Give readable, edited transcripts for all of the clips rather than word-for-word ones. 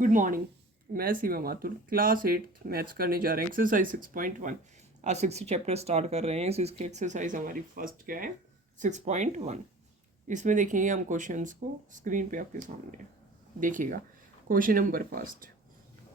Good morning. मैं सीमा Mathur class 8 maths करने जा रहे हैं एक्सरसाइज 6.1। आज 6th चैप्टर स्टार्ट कर रहे हैं। तो इसकी एक्सरसाइज हमारी फर्स्ट क्या है 6.1। इसमें देखेंगे हम क्वेश्चंस को स्क्रीन पे आपके सामने देखिएगा। Question number first,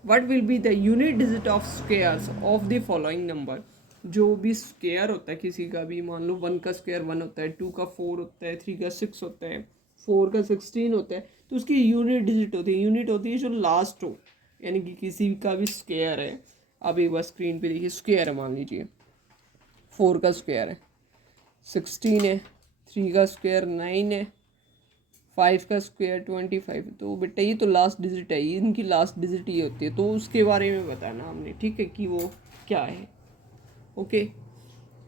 what will be the unit digit of squares of the following number. जो भी स्क्वायर होता है किसी का भी, मान लो 1 का स्क्वायर 1 होता है, 2 का 4 होता है, 3 का 6 होता है, 4 का 16 होता है, तो उसकी यूनिट डिजिट होती है। यूनिट होती है जो लास्ट हो, यानी कि किसी का भी स्क्वायर है। अब एक बार स्क्रीन पे देखिए, स्क्वायर है, मान लीजिए 4 का स्क्वायर है 16 है, 3 का स्क्वायर 9 है, 5 का स्क्वायर 25। तो बेटा ये तो लास्ट डिजिट है, ये इनकी लास्ट डिजिट ही होती है, तो उसके बारे में बताना हमने, ठीक है, कि वो क्या है। ओके,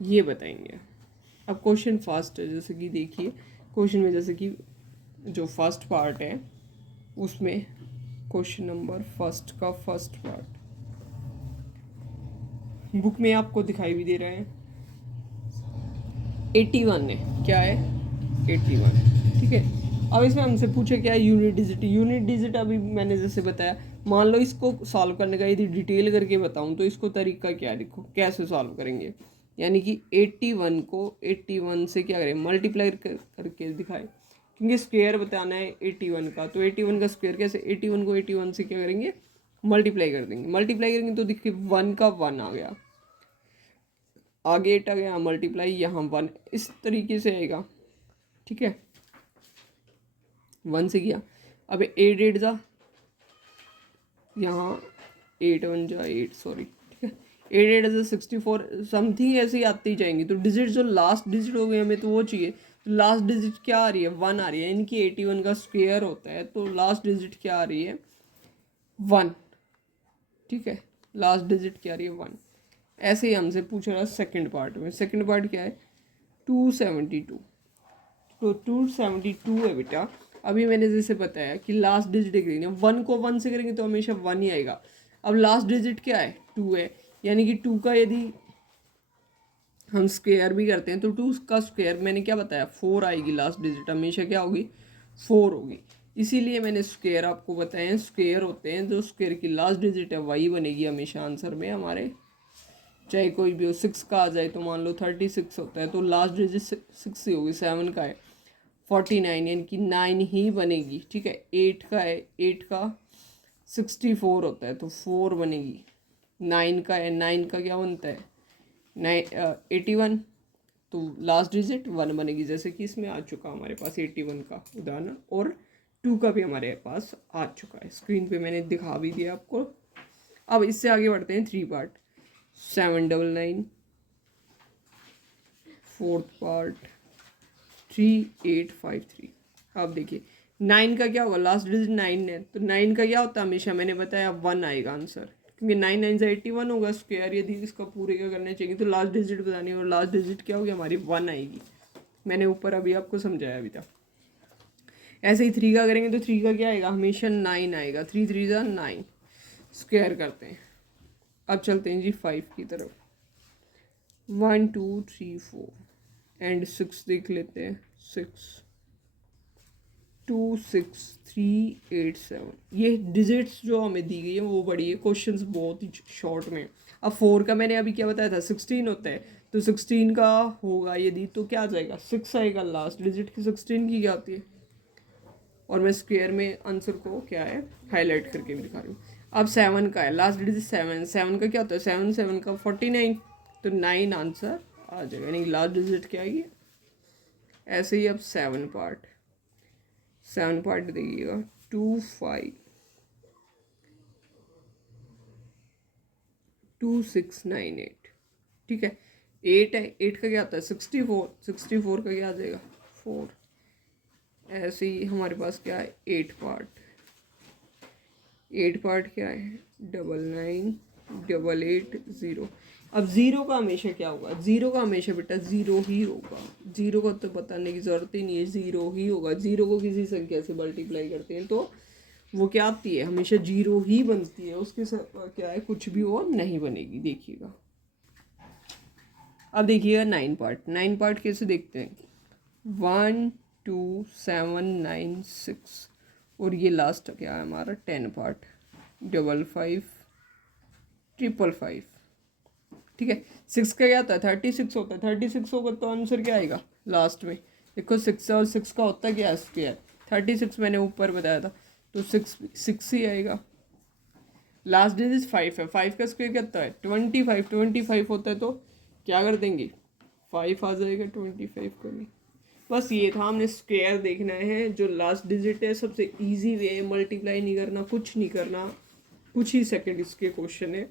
ये बताएंगे। अब क्वेश्चन फास्ट है, जैसे कि देखिए क्वेश्चन में, जैसे कि जो फर्स्ट पार्ट है उसमें क्वेश्चन नंबर फर्स्ट का फर्स्ट पार्ट बुक में आपको दिखाई भी दे रहा है 81 है, क्या है 81, ठीक है। अब इसमें हमसे पूछे क्या है यूनिट डिजिट। यूनिट डिजिट अभी मैंने जैसे बताया, मान लो इसको सॉल्व करने का यदि डिटेल करके बताऊं तो इसको तरीका क्या है, देखो कैसे सॉल्व करेंगे। यानी कि 81 को 81 से क्या करें, मल्टीप्लाई करके दिखाए, क्योंकि स्क्वायर बताना है 81 का। तो 81 का स्क्वायर कैसे, 81 को 81 से क्या करेंगे, मल्टीप्लाई कर देंगे। मल्टीप्लाई करेंगे तो देखिए 1 का 1 आ गया, आगे 8 आ गया, मल्टीप्लाई यहाँ 1, इस तरीके से आएगा, ठीक है। 1 से किया, अब 8 8 जा, यहाँ 8 1 जा 8, सॉरी, ठीक है। 8 8 जा 64, समथिंग ऐसे ही आती जाएंगी। तो डिजिट जो लास्ट डिजिट हो गई हमें, तो वो चाहिए। तो लास्ट डिजिट क्या आ रही है, 1 आ रही है, इनकी 81 का स्क्वायर होता है, तो लास्ट डिजिट क्या आ रही है 1, ठीक है। लास्ट डिजिट क्या आ रही है 1। ऐसे ही हमसे पूछ रहा है सेकंड पार्ट में। सेकंड पार्ट क्या है 272। तो 272 है बेटा। अभी मैंने जैसे बताया कि लास्ट डिजिट करेंगे, 1 को 1 से करेंगे तो हमेशा 1 ही आएगा। अब लास्ट डिजिट क्या है 2 है, यानी कि 2 का यदि हम स्क्वायर भी करते हैं तो 2 का स्क्वायर मैंने क्या बताया 4 आएगी। लास्ट डिजिट हमेशा क्या होगी 4 होगी, इसीलिए मैंने स्क्वायर आपको बताया। स्क्वायर होते हैं, जो स्क्वायर की लास्ट डिजिट है वही बनेगी हमेशा आंसर में हमारे, चाहे कोई भी हो। 6 का आ जाए तो मान लो 36 होता है, तो लास्ट डिजिट 6 ही होगी। 7 का है 49, यानी कि 9 ही बनेगी, ठीक है। 8 का है, 8 का 64 होता है, तो 4 बनेगी। 9 का है, 9 का क्या बनता है 81, तो लास्ट डिजिट 1 बनेगी। जैसे कि इसमें आ चुका हमारे पास 81 का उदाहरण, और 2 का भी हमारे पास आ चुका है, स्क्रीन पे मैंने दिखा भी दिया आपको। अब इससे आगे बढ़ते हैं 3 पार्ट। 799, fourth part 3853। अब देखिए 9 का क्या होगा, लास्ट डिजिट 9 है, तो 9 का क्या होता है हमेशा, मैंने बताया 1 आएगा आंसर, क्योंकि 9 9 से 81 होगा स्क्वायर। यदि इसका पूरे का करना चाहिए तो लास्ट डिजिट बतानी है, और लास्ट डिजिट क्या होगी हमारी 1 आएगी। मैंने ऊपर अभी आपको समझाया अभी तक। ऐसे ही 3 का करेंगे तो 3 का क्या आएगा, हमेशा 9 आएगा। 3 3 जा 9, स्क्वायर करते हैं। अब चलते हैं जी 5 की तरफ। 1 2 3 4 एंड 6 देख लेते हैं। 6 2 6 3 8 7, ये डिजिट्स जो हमें दी गई है वो बड़ी है। क्वेश्चंस बहुत ही शॉर्ट में। अब 4 का मैंने अभी क्या बताया था 16 होता है, तो 16 का होगा यदि तो क्या आ जाएगा 6 आएगा। लास्ट डिजिट की 16 की क्या होती है, और मैं स्क्वायर में आंसर को क्या है हाईलाइट करके भी दिखा रही हूँ। अब 7 का है, लास्ट डिजिट 7, 7 का क्या होता है 7 7 का 49, तो 9 आंसर आ जाएगा, यानी लास्ट डिजिट क्या आएगी। ऐसे ही अब 7 पार्ट देखिएगा 2 5 2 6 9 8, ठीक है। 8 है, 8 का क्या आता है 64, 64 का क्या आ जाएगा 4। ऐसे ही हमारे पास क्या है 8 पार्ट। 8 पार्ट क्या है 99 88 0। अब 0 का हमेशा क्या होगा, 0 का हमेशा बेटा 0 ही होगा। 0 का तो बताने की ज़रूरत ही नहीं है, 0 ही होगा। 0 को किसी संख्या से मल्टीप्लाई करते हैं तो वो क्या आती है, हमेशा 0 ही बनती है, उसके क्या है कुछ भी और नहीं बनेगी। देखिएगा अब देखिएगा 9 पार्ट। 9 पार्ट कैसे देखते हैं 1 2 7 9 6, और ये लास्ट क्या है हमारा 10 पार्ट। 55 555, ठीक है। 6 का क्या होता है 36 होता है, 36 होगा तो आंसर क्या आएगा लास्ट में। देखो 6 और 6 का होता है क्या स्क्वायर, 36 मैंने ऊपर बताया था, तो 6 ही आएगा। लास्ट डिजिट 5 है, 5 का स्क्वायर क्या होता है 25, 25 होता है तो क्या कर देंगे 5 आ जाएगा 25 का भी। बस ये था, हमने स्क्वायर देखना है, जो लास्ट डिजिट है सबसे इजी वे है, मल्टीप्लाई नहीं करना, कुछ नहीं करना, कुछ ही सेकंड इसके क्वेश्चन है,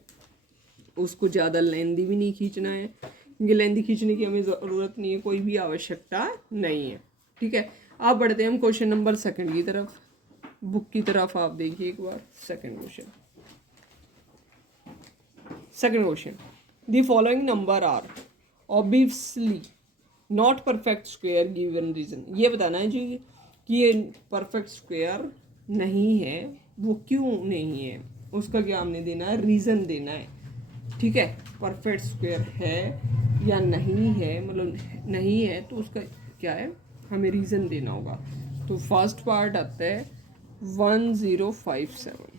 उसको ज़्यादा लेंदी भी नहीं खींचना है, क्योंकि लेंदी खींचने की हमें ज़रूरत नहीं है, कोई भी आवश्यकता नहीं है, ठीक है। आप बढ़ते हैं हम क्वेश्चन नंबर सेकंड की तरफ, बुक की तरफ आप देखिए एक बार। Second question, second question, the following number are obviously not perfect square given reason. ये बताना है जी कि ये परफेक्ट स्क्वायर नहीं है, वो क्यों नहीं है, उसका क्या हमने देना है, रीज़न देना है, ठीक है। परफेक्ट स्क्वायर है या नहीं है, मतलब नहीं है तो उसका क्या है, हमें रीज़न देना होगा। तो फर्स्ट पार्ट आता है 1057।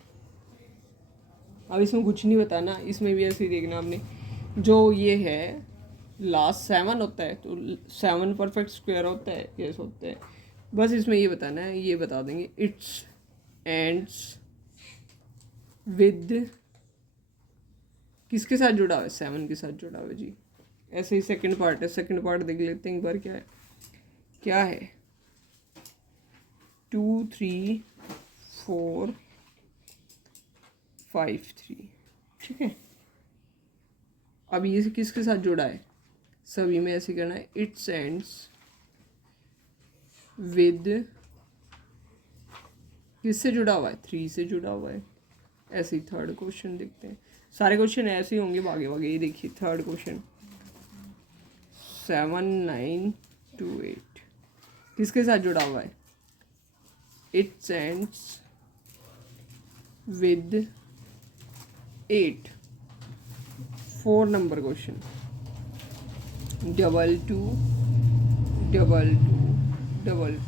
अब इसमें कुछ नहीं बताना, इसमें भी ऐसे ही देखना हमने, जो ये है लास्ट 7 होता है तो 7 परफेक्ट स्क्वायर होता है, यस होता है, बस इसमें ये बताना है, ये बता देंगे इट्स एंड्स विद किसके साथ जुड़ा हुआ है, 7 के साथ जुड़ा हुआ है जी। ऐसे ही सेकंड पार्ट है, सेकंड पार्ट देख लेते हैं एक बार, क्या है, क्या है 2 3 4 5 3, ठीक है। अब ये किसके साथ जुड़ा है, सभी में ऐसे करना है, इट्स एंड्स विद किससे जुड़ा हुआ है, 3 से जुड़ा हुआ है। ऐसे ही थर्ड क्वेश्चन देखते हैं, सारे क्वेश्चन ऐसे ही होंगे भागे भागे। ये देखिए थर्ड क्वेश्चन 7928 किसके साथ जुड़ा हुआ है, it's ends with 8। 4 number question 22 22 22,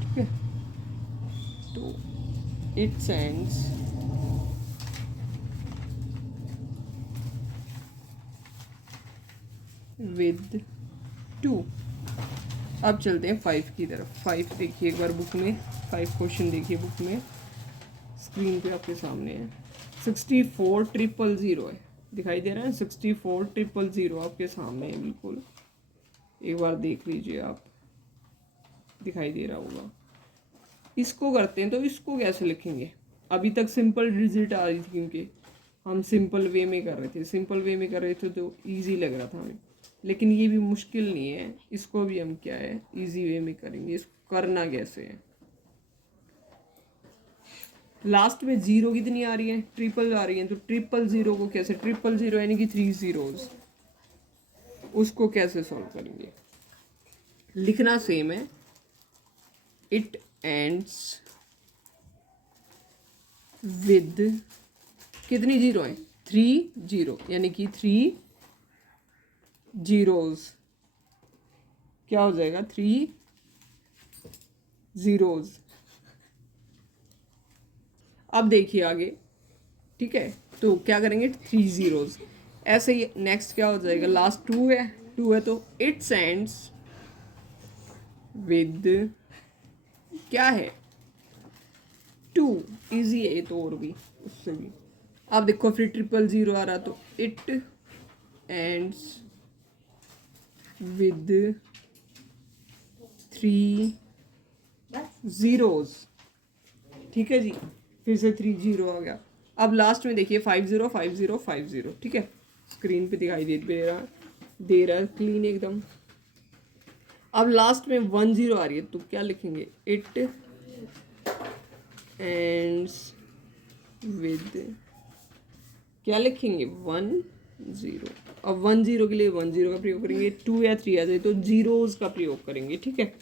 ठीक है। तो इट्स एंड्स विद 2। अब चलते हैं 5 की तरफ। 5 देखिए एक बार बुक में, 5 क्वेश्चन देखिए बुक में, स्क्रीन पे आपके सामने है। 64,000 है, दिखाई दे रहा है 64,000 आपके सामने है, बिल्कुल एक बार देख लीजिए आप, दिखाई दे रहा होगा। इसको करते हैं तो इसको कैसे लिखेंगे, अभी तक सिंपल डिजिट आ रही थी क्योंकि हम सिंपल वे में कर रहे थे, सिंपल वे में कर रहे थे तो इजी लग रहा था हमें, लेकिन ये भी मुश्किल नहीं है, इसको भी हम क्या है इजी वे में करेंगे। इसको करना कैसे है, लास्ट में 0 कितनी आ रही है, ट्रिपल आ रही है, तो 000 को कैसे, 000 यानी कि 3 zeros, उसको कैसे सॉल्व करेंगे। लिखना सेम है, इट एंड्स विद कितनी जीरो है 3 0, यानी कि 3 zeros, क्या हो जाएगा 3 zeros। अब देखिए आगे, ठीक है, तो क्या करेंगे 3 zeros। ऐसे ही नेक्स्ट क्या हो जाएगा, लास्ट 2 है, 2 है तो इट्स एंड्स विद क्या है 2, इजी है ये तो, और भी उससे भी। अब देखो फिर 000 आ रहा तो इट एंड्स विद 3 zeros, ठीक है जी, फिर से 3 0 आ गया। अब लास्ट में देखिए 50 50 50, ठीक है, स्क्रीन पे दिखाई दे रहा है क्लीन एकदम। अब लास्ट में 1 0 आ रही है तो क्या लिखेंगे, इट एंड्स विद क्या लिखेंगे 1 0। अब 1 0 के लिए 1 0 का प्रयोग करेंगे, 2 या 3 आ जाए तो जीरोस का प्रयोग करेंगे, ठीक है।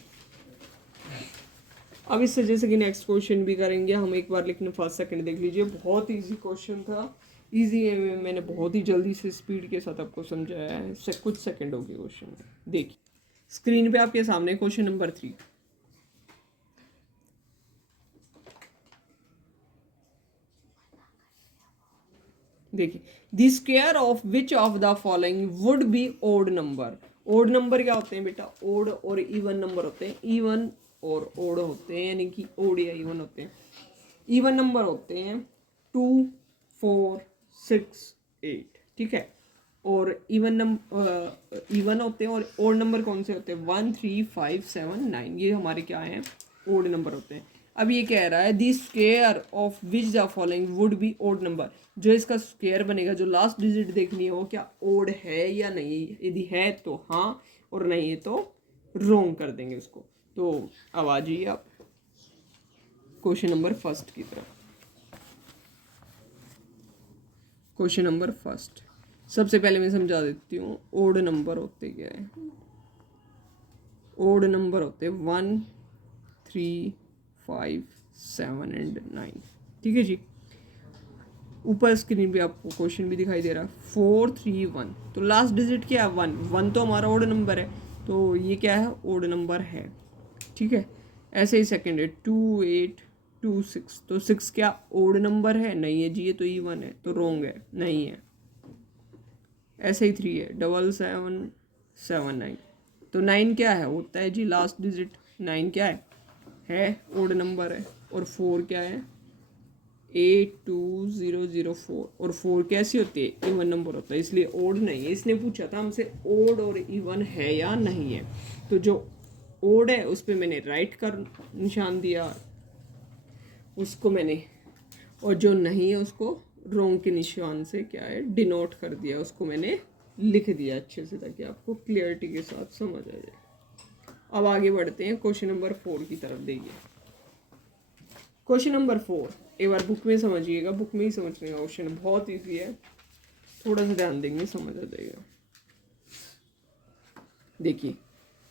अब इससे जैसे कि नेक्स्ट क्वेश्चन भी करेंगे हम, एक बार लिखने फर्स्ट सेकंड देख लीजिए, बहुत इजी क्वेश्चन था, इजी में मैंने बहुत ही जल्दी से स्पीड के साथ आपको समझाया है, कुछ सेकंडों के क्वेश्चन में। देखिए स्क्रीन पे आपके सामने क्वेश्चन नंबर 3, देखिए, the square of which of the following would be odd number. Odd number क्या होते हैं बेटा, ओड और इवन नंबर होते हैं। इवन और ओड होते हैं, यानी कि ओड या इवन होते हैं। इवन नंबर होते हैं 2, 4, 6, 8, ठीक है। और इवन होते हैं। और ओड नंबर कौन से होते हैं, 1, 3, 5, 7, 9, ये हमारे क्या हैं, ओड नंबर होते हैं। अब ये कह रहा है the square of which the following would be odd number, जो इसका स्क्वायर बनेगा, जो लास्ट डिजिट देखनी है वो क्या ओड है या नहीं। यदि है तो हाँ, और नहीं है तो रोंग कर देंगे उसको। तो अब आ जाइए आप क्वेश्चन नंबर फर्स्ट की तरफ। क्वेश्चन नंबर फर्स्ट, सबसे पहले मैं समझा देती हूँ ओड नंबर होते क्या है। ओड नंबर होते 1, 3, 5, 7 एंड 9, ठीक है जी। ऊपर स्क्रीन पे आपको क्वेश्चन भी दिखाई दे रहा है 4, 3, 1। तो लास्ट डिजिट क्या है 1, 1 तो हमारा ओड नंबर है, तो ये क्या है, ओड नंबर है, ठीक है। ऐसे ही सेकंड है 2, 8, 2, 6। तो 6 क्या ओड नंबर है, नहीं है जी, ये तो इवन है, तो रोंग है, नहीं है। ऐसे ही 3 है 7, 7, 7, 9। तो 9 क्या है, होता है जी लास्ट डिजिट। 9 क्या है ओड नंबर है। और 4 क्या है, 8, 2, 0, 0, 4। और 4 कैसी होती है, इवन नंबर होता है, इसलिए ओड नहीं है। इसने पूछा था हमसे ओड और इवन है या नहीं है, तो जो ओड है उस पर मैंने राइट कर निशान दिया उसको मैंने, और जो नहीं है उसको रोंग के निशान से क्या है डिनोट कर दिया, उसको मैंने लिख दिया अच्छे से, ताकि आपको क्लियरिटी के साथ समझ आ जाए। अब आगे बढ़ते हैं क्वेश्चन नंबर 4 की तरफ। देखिए क्वेश्चन नंबर 4, एक बार बुक में समझिएगा, बुक में ही समझने का क्वेश्चन बहुत ईजी है, थोड़ा सा ध्यान देंगे समझ आ जाएगा। देखिए,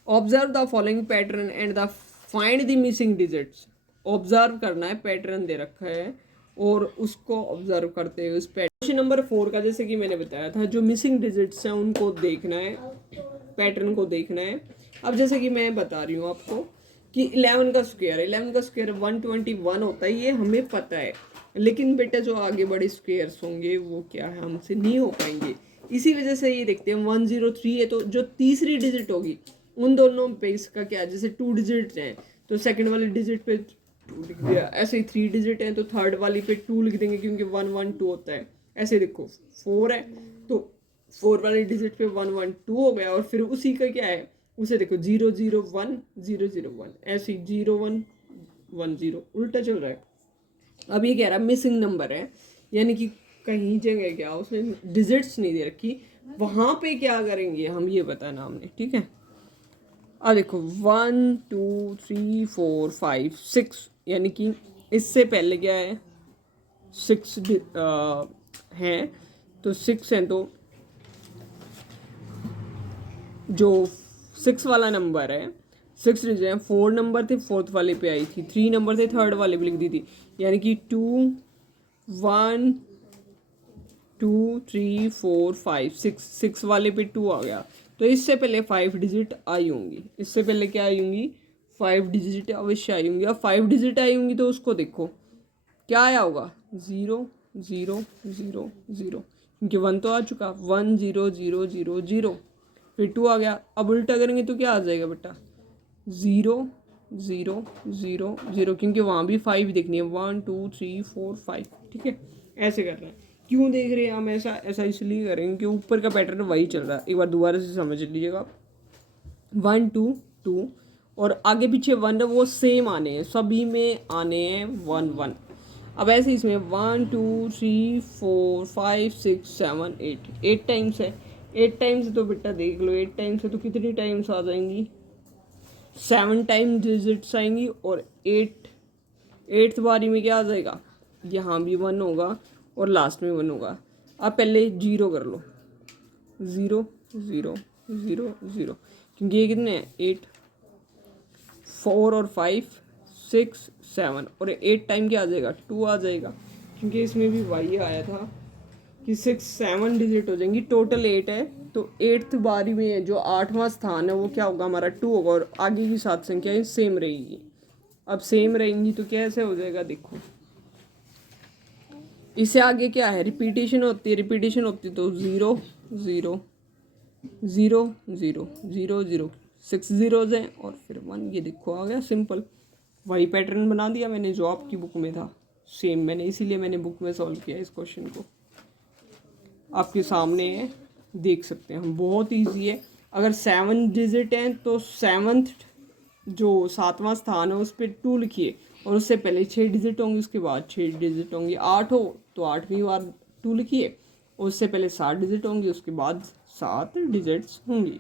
observe the following pattern and the find the missing digits. Observe करना है, पैटर्न दे रखा है और उसको ऑब्जर्व करते हुए उस क्वेश्चन नंबर 4 का, जैसे कि मैंने बताया था, जो मिसिंग डिजिट्स हैं उनको देखना है, पैटर्न को देखना है। अब जैसे कि मैं बता रही हूँ आपको कि 11 का स्क्वायर, 11 का स्क्वायर 121 होता है, ये हमें पता है। लेकिन बेटा जो आगे बड़े स्क्वायर्स होंगे वो क्या है, हमसे नहीं हो पाएंगे। इसी वजह से ये देखते हैं 103 है, तो जो तीसरी डिजिट होगी उन दोनों पे इसका क्या, जैसे 2 डिजिट हैं तो सेकंड वाले डिजिट पे 2 लिख दिया। ऐसे ही 3 डिजिट हैं तो थर्ड वाली पे 2 लिख देंगे, क्योंकि 112 होता है। ऐसे देखो 4 है तो 4 वाले डिजिट पे 112 हो गया, और फिर उसी का क्या है, उसे देखो 001, 001, ऐसे 0110 उल्टा चल रहा है। अब ये कह रहा है मिसिंग नंबर है, यानी कि कहीं जगह क्या उसमें डिजिट्स नहीं दे रखी, वहाँ पे क्या करेंगे हम, ये बताना हमने, ठीक है। अब देखो 1, 2, 3, 4, 5, 6, यानी कि इससे पहले क्या है 6 हैं, तो 6 हैं, तो जो 6 वाला नंबर है 6 डिजिट है, 4 नंबर थे फोर्थ वाले पे आई थी, 3 नंबर थे थर्ड वाले पे लिख दी थी, यानी कि 2, 1, 2, 3, 4, 5, 6, 6 वाले पे 2 आ गया। तो इससे पहले 5 डिजिट आई होंगी, इससे पहले क्या आई होंगी 5 डिजिट अवश्य आई होंगी। अब 5 डिजिट आई होंगी तो उसको देखो क्या आया होगा 0, 0, 0, 0, क्योंकि 1 तो आ चुका, 1, 0, 0, 0, 0, फिर 2 आ गया। अब उल्टा करेंगे तो क्या आ जाएगा बेटा 0, 0, 0, 0, क्योंकि वहाँ भी 5 देखनी है, 1, 2, 3, 4, 5, ठीक है। ऐसे कर रहे हैं, क्यों देख रहे हैं हम ऐसा, ऐसा इसलिए करेंगे कि ऊपर का पैटर्न वही चल रहा है। एक बार दोबारा से समझ लीजिएगा, 1, 2, 2 और आगे पीछे 1 है, वो सेम आने हैं, सभी में आने हैं 1, 1। अब ऐसे इसमें 1, 2, 3, 4, 5, 6, 7, 8, 8 टाइम्स है। 8 टाइम्स तो बेटा देख लो, 8 टाइम्स है तो कितनी टाइम्स आ जाएंगी, 7 टाइम डिजिट्स आएंगी। और 8th बारी में क्या आ जाएगा, यहाँ भी 1 होगा और लास्ट में 1 होगा। अब पहले 0 कर लो, 0, 0, 0, 0, क्योंकि ये कितने हैं 8, 4 और 5, 6, 7, और 8 टाइम क्या आ जाएगा 2 आ जाएगा, क्योंकि इसमें भी वही आया था कि 6, 7 डिजिट हो जाएंगी, टोटल 8 है। तो 8th बारी में जो 8वां स्थान है वो क्या होगा हमारा 2 होगा, और आगे की 7 संख्याएं सेम रहेगी। अब सेम रहेंगी तो कैसे हो जाएगा देखो, इससे आगे क्या है, रिपीटेशन होती है, रिपीटेशन होती तो 0 0 0 0 0 0, 6 zeros हैं और फिर 1। ये देखो आ गया सिंपल, वही पैटर्न बना दिया मैंने जो आपकी बुक में था, सेम मैंने, इसीलिए मैंने बुक में सॉल्व किया इस क्वेश्चन को। आपके सामने है, देख सकते हैं हम, बहुत इजी है। अगर 7 डिजिट हैं तो 7th जो 7वां स्थान है उस पर 2 लिखिए, और उससे पहले 6 डिजिट होंगी, उसके बाद 6 डिजिट होंगी। 8 हो तो 8वीं बार 2 लिखिए, उससे पहले 7 डिजिट होंगी, उसके बाद 7 डिजिट्स होंगी।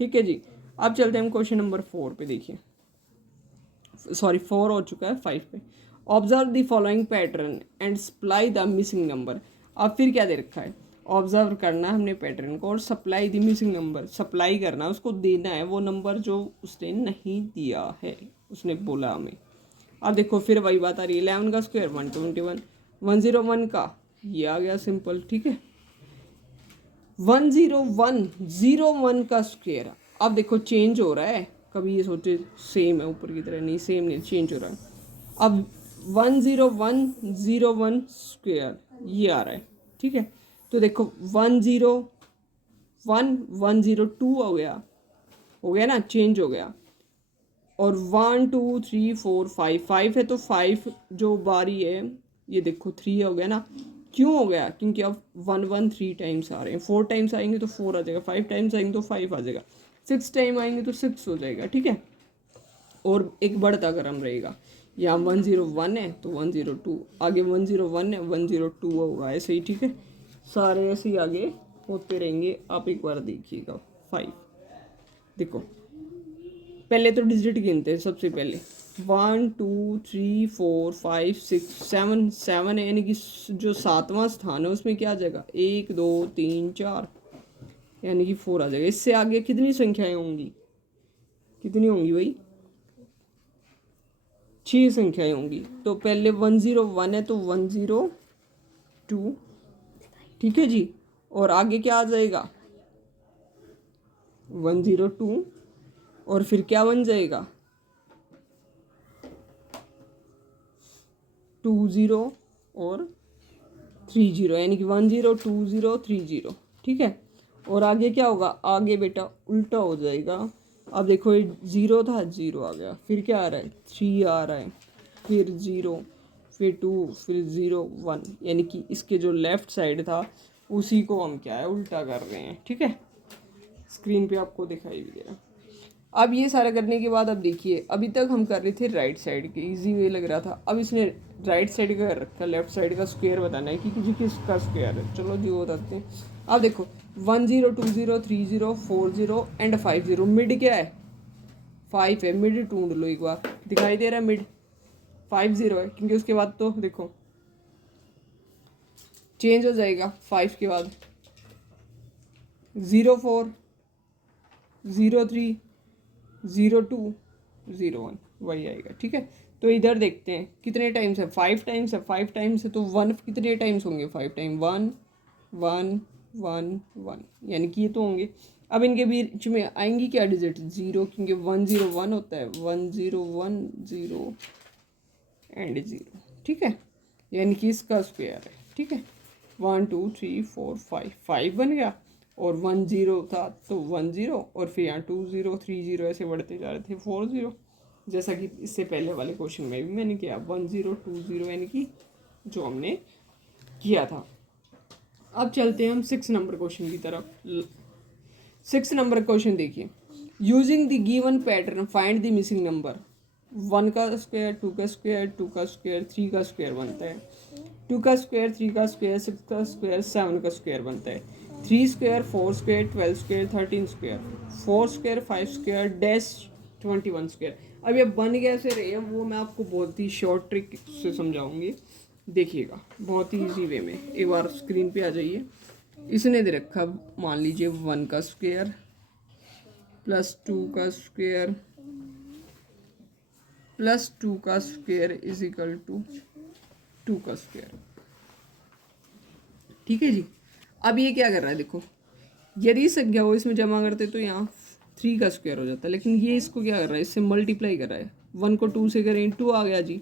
ठीक है जी। अब चलते हैं हम क्वेश्चन नंबर 4 पे। देखिए, सॉरी 4 हो चुका है, 5 पे। Observe the following pattern and supply the missing number. अब फिर क्या दे रखा है, ऑब्जर्व करना है हमने पैटर्न को और supply the missing number, supply करना है, उसको देना है वो नंबर जो उसने नहीं दिया है, उसने बोला हमें। अब देखो फिर वही बात आ रही है, 11 का स्क्वायर 121, 101 का ये आ गया सिंपल। ठीक है, 101 का स्क्वायर। अब देखो चेंज हो रहा है, कभी ये सोचे सेम है ऊपर की तरह, नहीं सेम नहीं, चेंज हो रहा है। अब 101 स्क्वायर ये आ रहा है। ठीक है, तो देखो 101 102 हो गया ना, चेंज हो गया। और 1 2 3 4 5 5 है तो 5 जो बारी है, ये देखो 3 हो गया ना। क्यों हो गया, क्योंकि अब 113 टाइम्स आ रहे हैं, 4 टाइम्स आएंगे तो 4 आ जाएगा, 5 टाइम्स आएंगे तो 5 आ जाएगा, 6 टाइम आएंगे तो 6 हो जाएगा। ठीक है, और एक बढ़ता क्रम रहेगा, यहाँ 101 है तो 102, आगे 101 है 102 होगा, ऐसे ही। ठीक है, सारे ऐसे ही आगे होते रहेंगे। आप एक बार देखिएगा 5, देखो पहले तो डिजिट गिनते हैं, सबसे पहले 1 2 3 4 5 6 7 7 है, यानी कि जो 7वां स्थान है उसमें क्या आ जाएगा, 1 2 3 4, यानी कि 4 आ जाएगा। इससे आगे कितनी संख्याएं होंगी, कितनी होंगी भाई, 6 संख्याएं होंगी। तो पहले 101 है तो 102, ठीक है जी। और आगे क्या आ जाएगा, 102, और फिर क्या बन जाएगा 20 और 30, यानी कि 102030। ठीक है, और आगे क्या होगा, आगे बेटा उल्टा हो जाएगा। अब देखो ये 0 था, 0 आ गया, फिर क्या आ रहा है 3 आ रहा है, फिर 0, फिर 2, फिर 0 1, यानी कि इसके जो लेफ्ट साइड था उसी को हम क्या है उल्टा कर रहे हैं। ठीक है, स्क्रीन पे आपको दिखाई भी दे रहा है। अब ये सारा करने के बाद अब देखिए, अभी तक हम कर रहे थे राइट साइड के, इजी वे लग रहा था। अब इसने राइट साइड का कर रखा, लेफ्ट साइड का स्क्वायर बताना है कि किसका स्क्वायर है। चलो जी वो बताते हैं। अब देखो 10 20 30 40 एंड 50, मिड क्या है 5 है, मिड ढूंढ लो एक बार, दिखाई दे रहा है मिड 50 है, क्योंकि उसके बाद तो देखो चेंज हो जाएगा 5 के बाद 04 03 02 01 वही आएगा। ठीक है, तो इधर देखते हैं कितने टाइम्स है, 5 टाइम्स है, 5 टाइम्स है तो 1 कितने टाइम्स होंगे, 5 टाइम 1 1 1 1, यानी कि ये तो होंगे। अब इनके बीच में आएंगी क्या डिजिट, 0, क्योंकि 101 होता है, 1010 एंड 0। ठीक है, यानी कि इसका स्क्वायर है। ठीक है, 1 2 3 4 5 5 बन गया, और 10 था तो 10, और फिर यहाँ 20 30 ऐसे बढ़ते जा रहे थे 40, जैसा कि इससे पहले वाले क्वेश्चन में भी मैंने किया 1020, यानी कि जो हमने किया था। अब चलते हैं हम 6 नंबर क्वेश्चन की तरफ। 6 नंबर क्वेश्चन देखिए, using the given pattern find the missing number. 1 का स्क्वायर 2 का स्क्वायर 2 का स्क्वायर 3 का स्क्वायर बनता है, 2 का स्क्वायर 3 का स्क्वायर 6 का स्क्वायर 7 का स्क्वायर बनता है, 3 square 4 square 12 square 13 square 4 square 5 square dash 21 square. अब ये बन कैसे रहे हैं वो मैं आपको बहुत ही शॉर्ट ट्रिक से समझाऊंगी, देखिएगा बहुत ही इजी वे में। एक बार स्क्रीन पे आ जाइए। इसने दे रखा, मान लीजिए 1 का स्क्वायर प्लस 2 का स्क्वायर प्लस 2 का स्क्वायर इज इक्वल टू 2 का स्क्वायर। ठीक है जी। अब ये क्या कर रहा है, देखो यदि संख्या को इसमें जमा करते तो यहाँ 3 का स्क्वायर हो जाता है, लेकिन ये इसको क्या कर रहा है, इससे मल्टीप्लाई कर रहा है। 1 को 2 से करें 2 आ गया जी,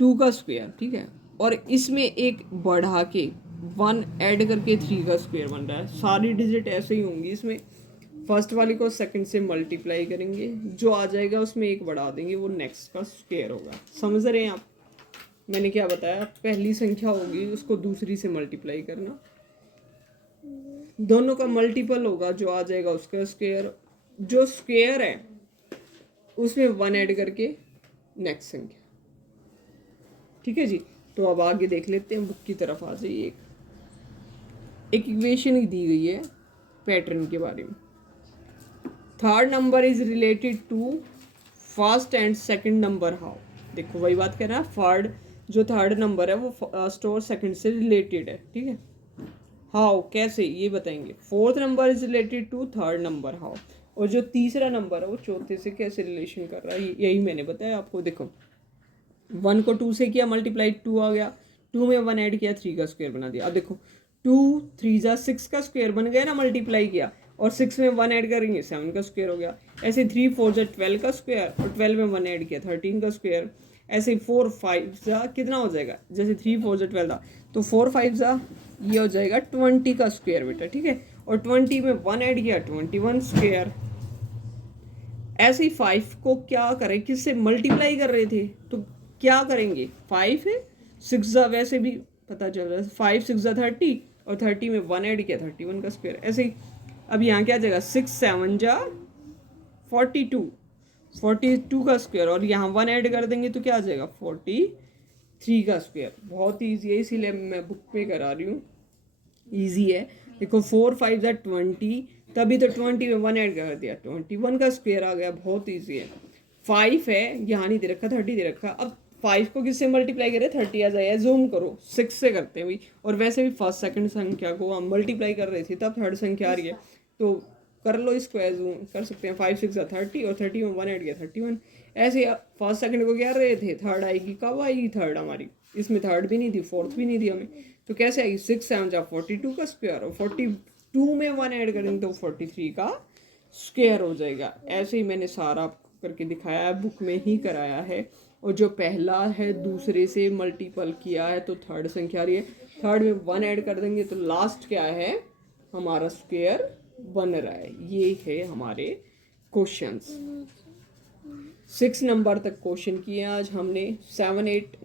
2 का स्क्वायर। ठीक है, और इसमें एक बढ़ा के 1 ऐड करके 3 का स्क्वायर बन रहा है। सारी डिजिट ऐसे ही होंगी इसमें। फर्स्ट वाली को सेकंड से मल्टीप्लाई करेंगे, जो आ जाएगा उसमें एक बढ़ा देंगे, वो नेक्स्ट का स्क्वायर होगा। समझ रहे हैं आप? मैंने क्या बताया, पहली संख्या होगी उसको दूसरी से मल्टीप्लाई करना, दोनों का मल्टीपल होगा, जो आ जाएगा उसका स्क्वायर। जो स्क्वायर है उसमें 1 ऐड करके नेक्स्ट संख्या। ठीक है जी। तो अब आगे देख लेते हैं, बुक की तरफ आ जाइए। एक इक्वेशन ही दी गई है पैटर्न के बारे में। Third number is related to first and second number how. देखो वही बात कर रहा है, थर्ड जो थर्ड नंबर है वो फर्स्ट और सेकंड से रिलेटेड है। ठीक है, हाउ कैसे ये बताएंगे। Fourth number is related to third number how, और जो तीसरा नंबर है वो चौथे से कैसे रिलेशन कर रहा है, यही मैंने बताया आपको। देखो 1 को 2 से किया मल्टीप्लाई, 2 आ गया, 2 में 1 ऐड किया, 3 का स्क्वायर बना दिया। अब देखो 2 3 जा 6 का स्क्वायर बन गया ना, मल्टीप्लाई किया, और 6 में 1 ऐड करेंगे 7 का स्क्वायर हो गया। ऐसे 3 4 जा 12 का स्क्वायर, और 12 में 1 ऐड किया 13 का स्क्वायर। ऐसे 4 5 जा कितना हो जाएगा, जैसे 3 4 जा 12 था तो 4 5 जा ये हो जाएगा 20 का स्क्वायर बेटा। ठीक है, और 20 में 1 ऐड किया 21 स्क्वायर। ऐसे ही 5 को क्या करें, किससे मल्टीप्लाई कर रहे थे तो क्या करेंगे, 5 है 6 जा, वैसे भी पता चल रहा है 5 6 जा 30, और 30 में 1 ऐड किया 31 का स्क्वायर। ऐसे ही अब यहाँ क्या जाएगा, 6 7 जा 42 का स्क्वायर, और यहाँ 1 ऐड कर देंगे तो क्या आ जाएगा 43 का स्क्वायर। बहुत ईजी है, इसीलिए मैं बुक पे करा रही हूँ, ईजी है। देखो 4 5 जा 20, तभी तो 20 में 1 ऐड कर दिया 21 का स्क्वायर आ गया। बहुत ईजी है। 5 है यहाँ नहीं दे रखा, 30 दे रखा। अब 5 को किससे मल्टीप्लाई करें, 30 आ जाए, जूम करो 6 से करते हैं भाई। और वैसे भी फर्स्ट सेकंड संख्या को हम मल्टीप्लाई कर रहे थे, तब थर्ड संख्या आ रही है, तो कर लो इसको, जूम कर सकते हैं। 5 6 30, और 30 में 1 ऐड किया 31। ऐसे फर्स्ट सेकंड को क्या रहे थे, थर्ड आएगी, कब आएगी थर्ड हमारी, इसमें थर्ड भी नहीं थी, फोर्थ भी नहीं थी हमें, तो कैसे आएगी 6 7 जा 42 का स्क्वायर, और 42 में 1 ऐड करेंगे तो 43 का स्क्वायर हो जाएगा। ऐसे ही मैंने सारा करके दिखाया है, बुक में ही कराया है। और जो पहला है दूसरे से मल्टीपल किया है तो थर्ड संख्या आ रही है, थर्ड में 1 ऐड कर देंगे तो लास्ट क्या है हमारा स्क्वायर बन रहा है। ये है हमारे क्वेश्चंस। 6 नंबर तक क्वेश्चन किए आज हमने। 7 8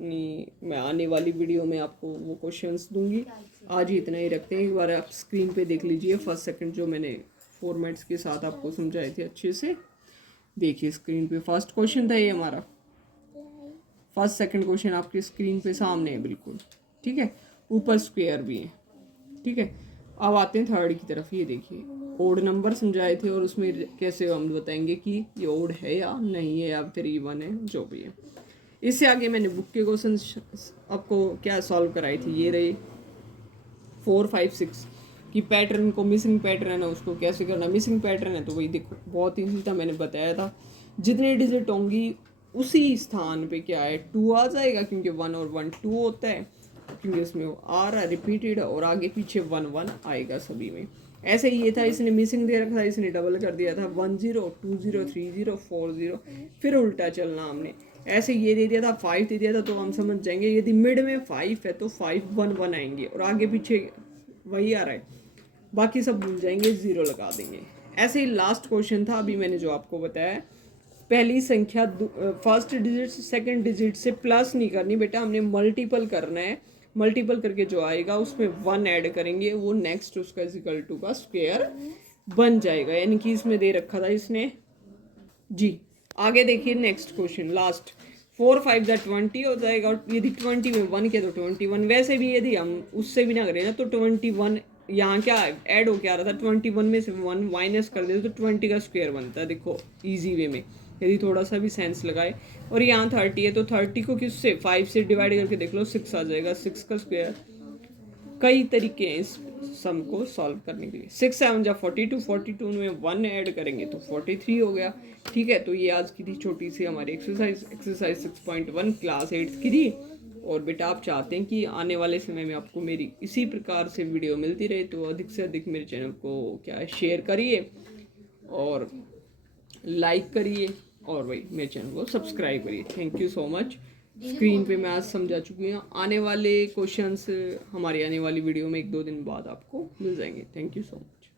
9 मैं आने वाली वीडियो में आपको वो क्वेश्चंस दूंगी। आज ही इतना ही रखते हैं। एक बार आप स्क्रीन पे देख लीजिए फर्स्ट सेकंड, जो मैंने फॉर्मेट्स के साथ आपको समझाए थे अच्छे से। देखिए स्क्रीन पे फर्स्ट क्वेश्चन था ये हमारा। फर्स्ट सेकंड क्वेश्चन आपकी स्क्रीन पे सामने है बिल्कुल। ठीक है, ऊपर स्क्वायर भी है। ठीक है, अब आते हैं थर्ड की तरफ। ये देखिए ओड नंबर समझाए थे, और उसमें कैसे हम बताएंगे कि ये ओड है या नहीं है, या फिर इवन है, जो भी है। इससे आगे मैंने बुक के क्वेश्चन आपको क्या सॉल्व कराई थी, ये रहे 4 5 6 कि पैटर्न को, मिसिंग पैटर्न है उसको कैसे करना। मिसिंग पैटर्न है तो वही देखो बहुत ईजी था, मैंने बताया था। जितनी डिजिट होंगी उसी स्थान पे क्या है 2 आ जाएगा, क्योंकि 1 और 1 2 होता है, क्योंकि उसमें वो आ रहा है रिपीटेड, और आगे पीछे 1 1 आएगा सभी में। ऐसे ही ये था, इसने मिसिंग दे रखा था, इसने डबल कर दिया था 1 0 2 0 3 0 4 0, फिर उल्टा चलना हमने। ऐसे ये दे दिया था 5 दे दिया था, तो हम समझ जाएंगे यदि मिड में 5 है तो 5 1 1 आएंगे, और आगे पीछे वही आ रहा है, बाकी सब भूल जाएंगे, 0 लगा देंगे। ऐसे ही लास्ट क्वेश्चन था अभी मैंने जो आपको बताया, पहली संख्या फर्स्ट डिजिट से सेकंड डिजिट से प्लस नहीं करनी बेटा, हमने मल्टीपल करना है। मल्टीपल करके जो आएगा उसमें 1 ऐड करेंगे, वो नेक्स्ट उसका इक्वल टू का स्क्वायर बन जाएगा। यानी कि इसमें दे रखा था इसने जी। आगे देखिए नेक्स्ट क्वेश्चन लास्ट, 4 5 जा 20 हो जाएगा, और यदि 20 में 1 किया तो 21। वैसे भी यदि हम उससे भी ना करें ना तो 21 यहाँ क्या ऐड हो क्या रहा था, 21 में से 1 माइनस कर दे तो 20 का स्क्वायर बनता है। देखो इजी वे में यदि थोड़ा सा भी सेंस लगाए। और यहाँ 30 है तो 30 को किससे 5 से डिवाइड करके देख लो, 6 आ जाएगा, 6 का स्क्वायर। कई तरीके हैं इस सम को सॉल्व करने के लिए। 6 7 जा 42, 42 में 1 ऐड करेंगे तो 43 हो गया। ठीक है, तो ये आज की थी छोटी सी हमारी एक्सरसाइज 6.1 क्लास 8 की थी। और बेटा आप चाहते हैं कि आने वाले समय में आपको मेरी इसी प्रकार से वीडियो मिलती रहे, तो अधिक से अधिक मेरे चैनल को क्या है शेयर करिए और लाइक करिए, और वही मेरे चैनल को सब्सक्राइब करिए। Thank you so much. Screen पे मैं आज समझा चुकी हूँ। आने वाले क्वेश्चंस हमारी आने वाली वीडियो में 1-2 दिन बाद आपको मिल जाएंगे। Thank you so much.